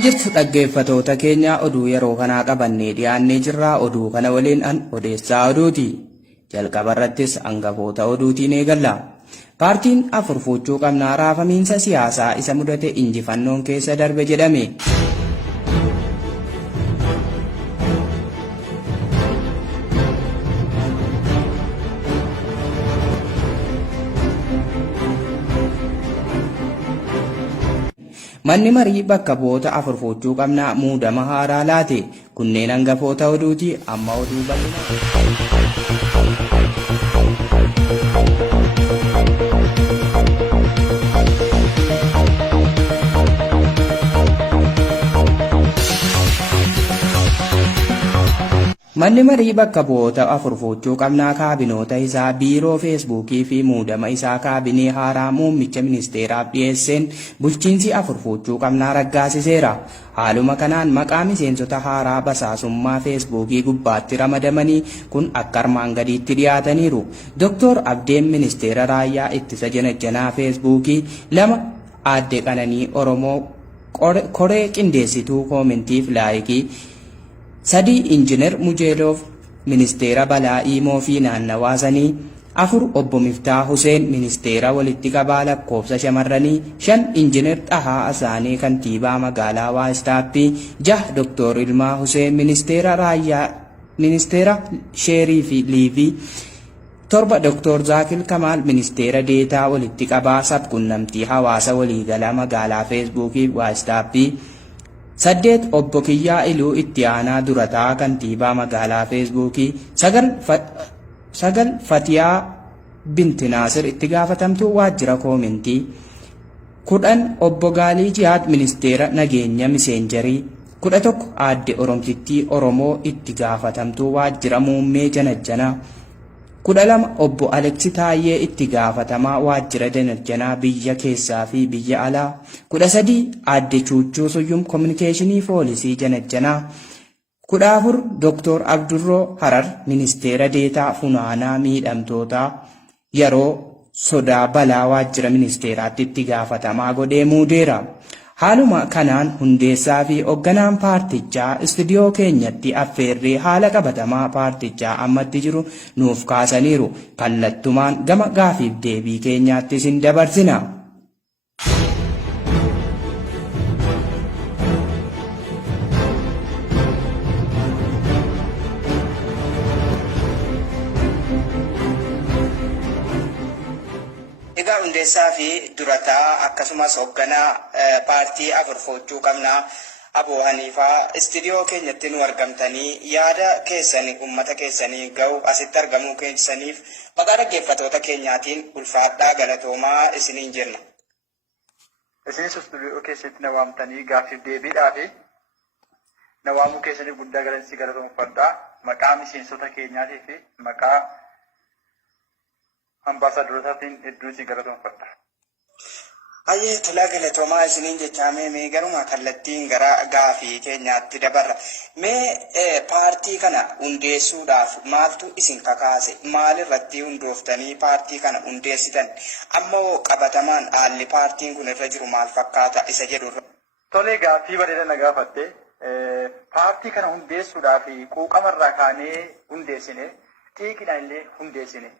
Jirtu dhaggeeffatoota keenya oduu yeroo kanaa qabannee dhiyaannee jirra. Oduu kana waliin an odeessaa oduuti. Jalqaba irrattis hangafoota oduutiin eegalla. Paartiin afur fuuchuu qabnaa raafamiinsa siyaasaa isa mudate injifannoon keessa darbe jedhame. Manni marii bakka bu'oota afur fuuchuu qabnaa muudama haaraa laate. Kunneen hangafoota oduuti. Amma oduu bal'ina. Manni marii bakka bu'oota afur fuuchuu qabnaa kaabinoota isaa biiroo feesbuukii fi muudama isaa kaabinee haaraa muummicha ministeeraaf dhiyeesseen bulchiinsi afur fuuchuu qabnaa raggaasiseera. Haaluma kanaan maqaa miseensota haaraa basaasummaa feesbuukii gubbaatti ramadamanii kun akka armaan gadiitti dhiyaataniiru. Dr. Abdeen ministeera raayyaa ittisa janajjanaa feesbuukii, 2 Aadde Qananii Oromoo koree qindeessituu koomentiif laayikii, 3 Injiinar Mujeeloof ministeera balaa Imoo fi naannawaa sanii, 4 Obbo Miftaa Huseen ministeera walitti qabaa lakkoofsa shamarranii, 5 Injiinar Xahaa Asaanee kantiibaa magaalaa Waastaappii, 6 Dr. Ilmaa Huseen ministeera raayyaa ministeera sheerii fi liivii, 7 Dr. Zaakil Kamaal ministeera deetaa walitti qabaa sabquunnamtii hawaasa waliigalaa magaalaa feesbuukii Waastaappii, 8 Obbo Kiyyaa Iluu itti aanaa durataa kantiibaa magaalaa feesbuukii, 9 Fatiyaa Binti Naasir itti gaafatamtuu waajjira koomentii, 10 Obbo Gaalii Jihaad ministeera nageenya miseenjarii, 11 Aadde Oromtittii Oromoo itti gaafatamtuu waajjira muummee janajjanaa, 12 Obbo Aleksi Taayyee itti gaafatamaa waajjira janajjanaa biyya keessaa fi biyya alaa, 13 Aadde Chuuchuu Suyyum kominikeeshinii poolisii janajjanaa, 14 Dr. Abdurroo Harar ministeera deetaa funaanaa miidhamtootaa yeroo sodaa balaa waajjira ministeeraatti itti gaafatamaa godhee muudeera. Haaluma kanaan hundeessaa fi hoogganaan paartichaa istiidiyoo keenyatti affeerree haala qabatamaa paartichaa ammatti jiru nuuf kaasaniiru. Kallattumaan gama gaafiif deebii keenyaatti isin dabarsina. Hundeessaa fi durataa akkasumas hoogganaa paartii afur fuuchuu qabnaa Aboo Haniifaa istiidiyoo keenyatti nu argamtanii yaada keessanii uummata keessanii ga'u asitti argamuu keessaniif maqaa dhaggeeffatoota keenyaatiin ulfaadhaa galatoomaa isiniin jenna. Isinis istiidiyoo keessatti na waamtanii gaaffiif deebiidhaa fi na waamuu keessanii guddaa galatoomfadhaa. Maqaa miseensota keenyaatii fi maqaa ambaasaadorotaatiin hedduu isin galatoomfadha. Ayyee tolaa galatoomaa isiniin jechaamee mee garuma kallattiin gara gaafii keenyaatti dabarra. Mee paartii kana hundeessuudhaaf maaltu isin kakaase? Maalirratti hundooftanii paartii kana hundeessitan? Ammoo qabatamaan haalli paartiin kun irra jiru maal fakkaata isa jedhurra? Tolee gaaffii bareeda na gaafatte. Paartii kana hundeessuudhaaf quuqamarraa kaanee hundeessine, xiiqinaan illee hundeessine.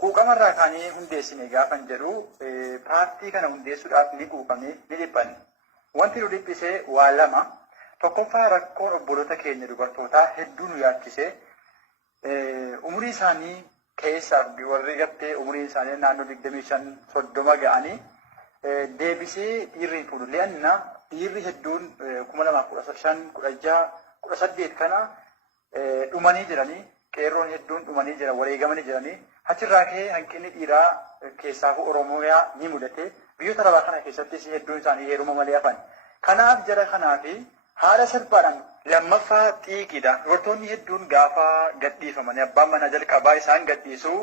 Quuqamarraa kaanee hundeessine gaafan jedhu paartii kana hundeessuudhaaf ni quuqamne ni dhiphanne. Wanti nu dhiphisee waa lama. Tokkoffaa rakkoon obboloota keenya dubartootaa hedduu nu yaachisee umurii isaanii keessaa warri gartee umuriin isaanii naannoo 25-30 ga'anii deebisee dhiirri hin fuudhu. Le'anna dhiirri hedduun 2015-16-18 kana dhumanii jiranii, qeerroon hedduun dhumanii jiran, wareegamanii jiranii. Achirraa ka'ee hanqinni dhiiraa keessaafuu Oromiyaa ni mudate. Biyyoota arabaa kana keessattis hedduun isaanii heeruma malee hafan. Kanaaf jara kanaafi haala salphaadhaan lammaffaa xiiqiidha. Dubartoonni hedduun gaafa gadhiifamanii abbaan mana jalqabaa isaan gadhiisuu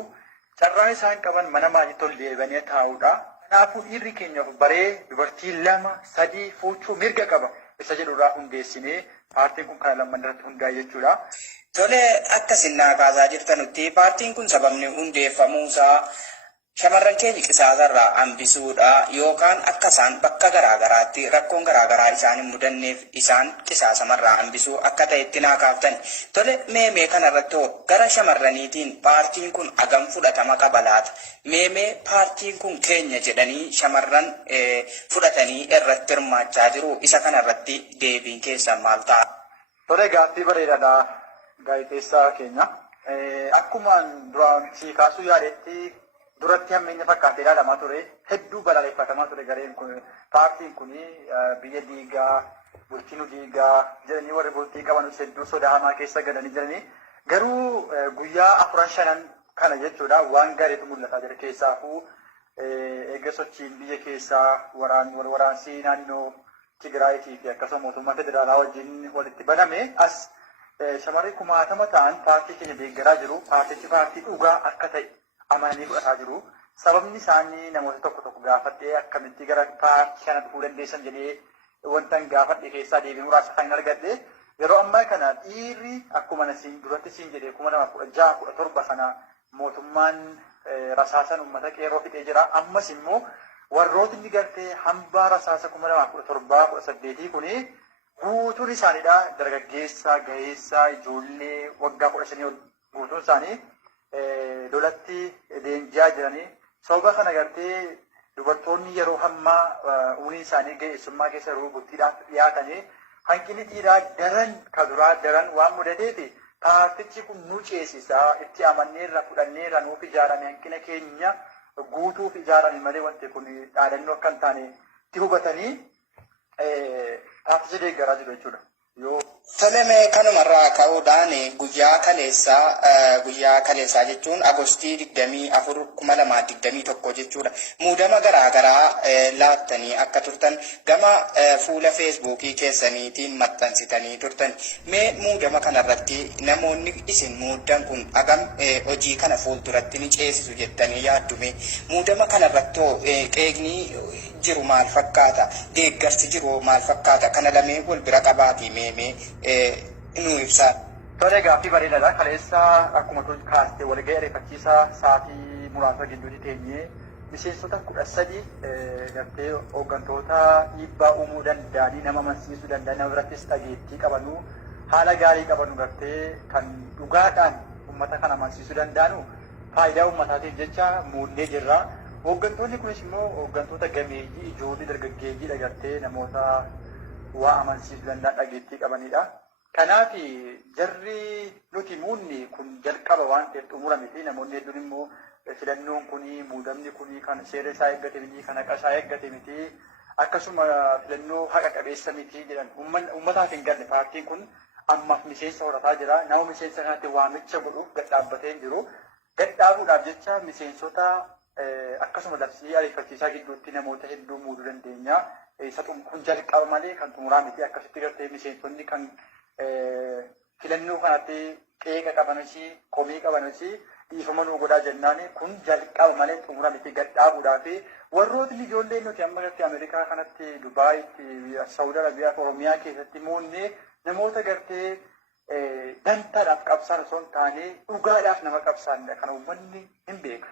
carraa isaan qaban mana maatiitti ol deebi'anii taa'uudha. Kanaafuu dhiirri keenyaaf baree dubartii 2-3 fuuchuu mirga qaba. Isa jedhurraa hundeessinee paartiin kun kana lamman irratti hundaa'e jechuudha. Tole akkasin naa kaasaa jirtanutti paartiin kun sababni hundeeffamuusaa shamarran keenya qisaasarraa hambisuudha yookaan akka isaan bakka garaagaraatti rakkoon garaagaraa isaan hin mudanneef isaan qisaasamarraa hambisuu akka ta'etti naa kaaftani. Tole meemee kanarratti gara shamarraniitiin paartiin kun hagam fudhatama qaba laata? Meemee paartiin kun keenya jedhanii shamarran fudhatanii irratti hirmaachaa jiru. Isa kanarratti deebiin keessan maal ta'a? Tole gaaffii bareedaadha gaazexeessaa keenya. Akkuma duraan si kaasuu yaadetti duratti hammeenya fakkaatee ilaalamaa ture, hedduu balaaleffatamaa ture gareen kun. Paartiin kun biyya diigaa, bulchiinsa diigaa jedhanii warri bultii qaban hedduu sodaa hamaa keessa galanii jiranii. Garuu guyyaa 4-5 kana jechuudha waan gaariitu mul'ataa jira. Keessaafuu eega sochiin biyya keessaa waraansi naannoo Tigraayitii fi akkasuma mootummaa federaalaa wajjin walitti baname as shamarri 10,000 ta'an paartii keenya deeggaraa jiru. Paartichi paartii dhugaa akka ta'e amananii fudhataa jiru. Sababni isaanii namoota tokko gaafadhee akkamitti gara paartii kana dhufuu dandeessan jedhee wantan gaafadhe keessaa deebii muraasa kan hin argadhe. Yeroo ammaa kana dhiirri akkuma duratti siin jedhee 2016-17 sana mootummaan rasaasan uummata qeerroo fixee jira. Ammas immoo warrootni gartee hambaa rasaasa 2017-18 kuni guutuun isaaniidha. Dargaggeessa, gaheessa, ijoollee waggaa 15 guutuun isaanii lolatti leenji'aa jiranii. Sababa kana gartee dubartoonni yeroo hammaa umriin isaanii ga'eessummaa keessa yeroo bultiidhaaf dhiyaatanii hanqinni dhiiraa daran kaduraa daran waan mudateeti. Paartichi kun nu ceesisaa itti amanneerra fudhanneerra nuuf ijaarame hanqina keenya guutuuf ijaarame malee wanti kun dhaadannoo akka hin taane itti hubatanii paarticha deeggaraa jiru jechuudha. Tole kanumarraa ka'uudhaan guyyaa kaleessaa jechuun Agostii 24, 2021 jechuudha. Muudama garaagaraa laattanii akka turtan gama fuula feesbuukii keessaniitiin maxxansitanii turtan. Mee muudama kanarratti namoonni isin muuddan kun hagam hojii kana fuulduratti ni ceesisu jettanii yaaddume? Muudama kanarratti qeeqni jiru maal fakkaata? Deeggarsi jiru maal fakkaata? Kana lameen wal bira qabaatii meemee nu ibsaa. Tole gaaffii bareedaadha. Kaleessa akkuma kaastee walga'ii ariifachiisaa sa'aatii muraasa gidduutti teenyee miseensota 13 gartee hooggantoota dhiibbaa uumuu danda'anii nama amansiisuu danda'an nama birattis dhageettii qabanu haala gaarii qabanu gartee kan dhugaadhaan uummata kana amansiisuu danda'anu faayidaa uummataatiif jecha muunnee jirra. Hooggantoonni kunis immoo hooggantoota gameeyyii ijoollee dargaggeeyyiidha gartee namoota waa amansiisuu danda'an dhageettii qabanidha. Kanaaf jarri nuti muunni kun jalqaba waan ta'eef xumura miti. Namoonni hedduun immoo filannoon kuni muudamni kuni kan seera isaa eeggate miti, kan haqa isaa eeggate miti, akkasuma filannoo haqa qabeessa miti jedhan uummataaf hin galle. Paartiin kun ammaaf miseensa horataa jira. Nama miseensa kanatti waamicha godhuuf gadhaabbatee hin jiru. Gadhaabuudhaaf jecha miseensota akkasuma labsii ariifachiisaa gidduutti namoota hedduu muuduu dandeenya. Isa kun jalqaba malee kan xumuraa miti. Akkasitti gartee miseensonni kan filannoo kanatti qeeqa qabanusi, komii qabanusi dhiifama nuu godhaa jennaan kun jalqaba malee xumura miti. Gadhaabuudhaaf warrootni ijoolleen nuti amma gartee Ameerikaa kanatti, Dubaayitti, Saawud Arabiyaa, Oromiyaa keessatti muunne namoota gartee dantaadhaaf qabsaan osoo hin taane dhugaadhaaf nama qabsaanidha. Kana uummanni hin beeka.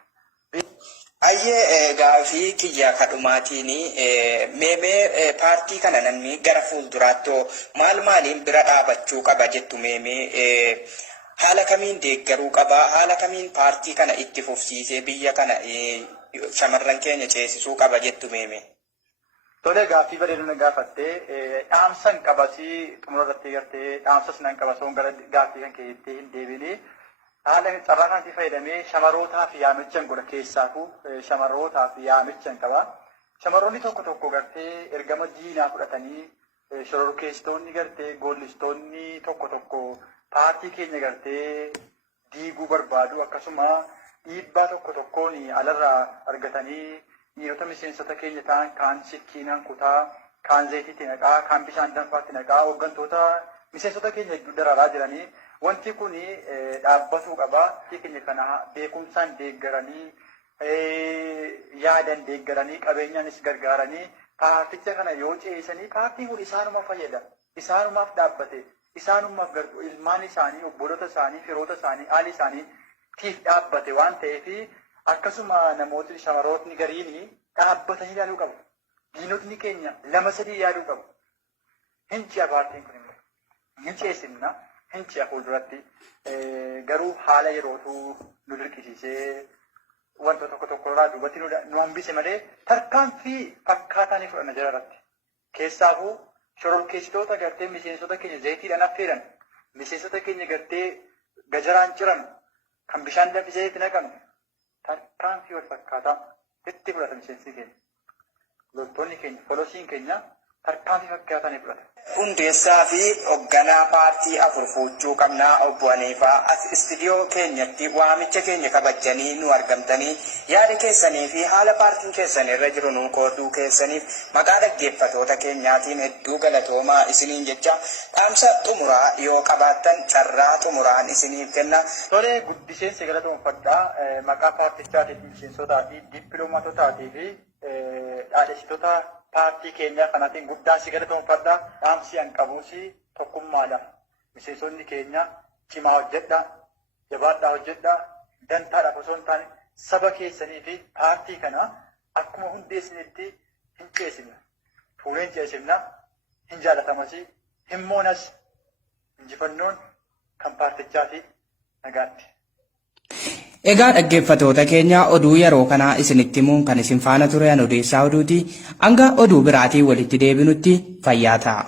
Ayyee gaafii kiyya kadhumaatiin meemee paartii kana namni gara fuulduraatti maaliin bira dhaabachuu qaba jettu meemee haala kamiin deeggaruu qabaa, haala kamiin paartii kana itti fufsiisee biyya kana shamarran keenya ceesisuu qaba jettu meeme. Tole gaaffii bareedina gaafattee dhaamsan qabasii xumura irratti gartee dhaamsas nan qabasoon gara gaaffii kan keessatti hin deebine haala carraa kanatti fayyadamee shamarrootaaf yaamichan godha keessaafuu shamarrootaaf yaamichan qaba. Shamarroonni tokko gartee ergama diinaa fudhatanii shororkeessitoonni gartee goollistoonni tokko paartii keenya gartee diiguu barbaadu akkasuma dhiibbaa tokkoon alarraa argatanii dhiirota miseensota keenya ta'an kaan sikkiinaan kutaa kaan zayitiitti naqaa kaan bishaan danfaatti naqaa hooggantoota miseensota keenya hedduu daraaraa jiranii wanti kun dhaabbatuu qaba. Keenya kana beekumsaan deeggaranii yaadan deeggaranii qabeenyaanis gargaaranii paarticha kana yoo ceesanii paartiin kun isaanuma fayyada, isaanumaaf dhaabbate, isaanumaaf ilmaan isaanii, obboloota isaanii, firoota isaanii, haali isaaniitiif dhaabbate waan ta'eef akkasuma namooti shamarrootni gariin dhaabbatanii ilaaluu qabu. Diinotni keenya lama sadii yaaduu qabu. Hin ci'a paartiin kun immoo hin ceesifna, hin ci'a fuulduratti garuu haala yerootu nu dirqisiisee wantoota tokko irraa duubatti nu hambise malee tarkaanfii akkaataa ni fudhanna jira irratti. Keessaafuu shororkeessitoota gartee miseensota keenya zayitiidhaan affeeran, miseensota keenya gartee gajaraan ciran, kan bishaan danfisee itti naqan tarkaanfii wal fakkaataa itti fudhata miseensi keenya. Loltoonni keenya, folosiin keenya tarkaanfii fakkaataa ni fudhata. Hundeessaa fi hoogganaa paartii afur fuuchuu qabnaa obbo Haniifaa as istiidiyoo keenyatti waamicha keenya kabajanii nu argamtanii yaada keessanii fi haala paartiin keessan irra jiru nu qooduu keessaniif maqaa dhaggeeffatoota keenyaatiin hedduu galatoomaa isiniin jecha dhaamsa xumuraa yoo qabaattan carraa xumuraan isiniif kenna. Tole guddiseensi galatoomfadhaa maqaa paartichaatii fi miseensotaa fi dippiloomaatotaatii fi dhaadhessitoota paartii keenya kanaatiin guddaan si galatoomfadhaa. Dhaamsi an qabuusi tokkummaadha. Miseensonni keenya cimaa hojjedha, jabaadhaa hojjedha, dantaadhaaf osoo hin taane saba keessanii fi paartii kana akkuma hundeessinitti hin ceesifna. Fuulee hin ceesifna, hin jaalatamas, hin moonas, injifannoon kan paartichaati nagaatti. Egaa dhaggeeffatoota keenya oduu yeroo kanaa isinitti himuun kan isin faana ture an odeessaa oduuti. Hanga oduu biraatiin walitti deebinutti fayyaa ta'a.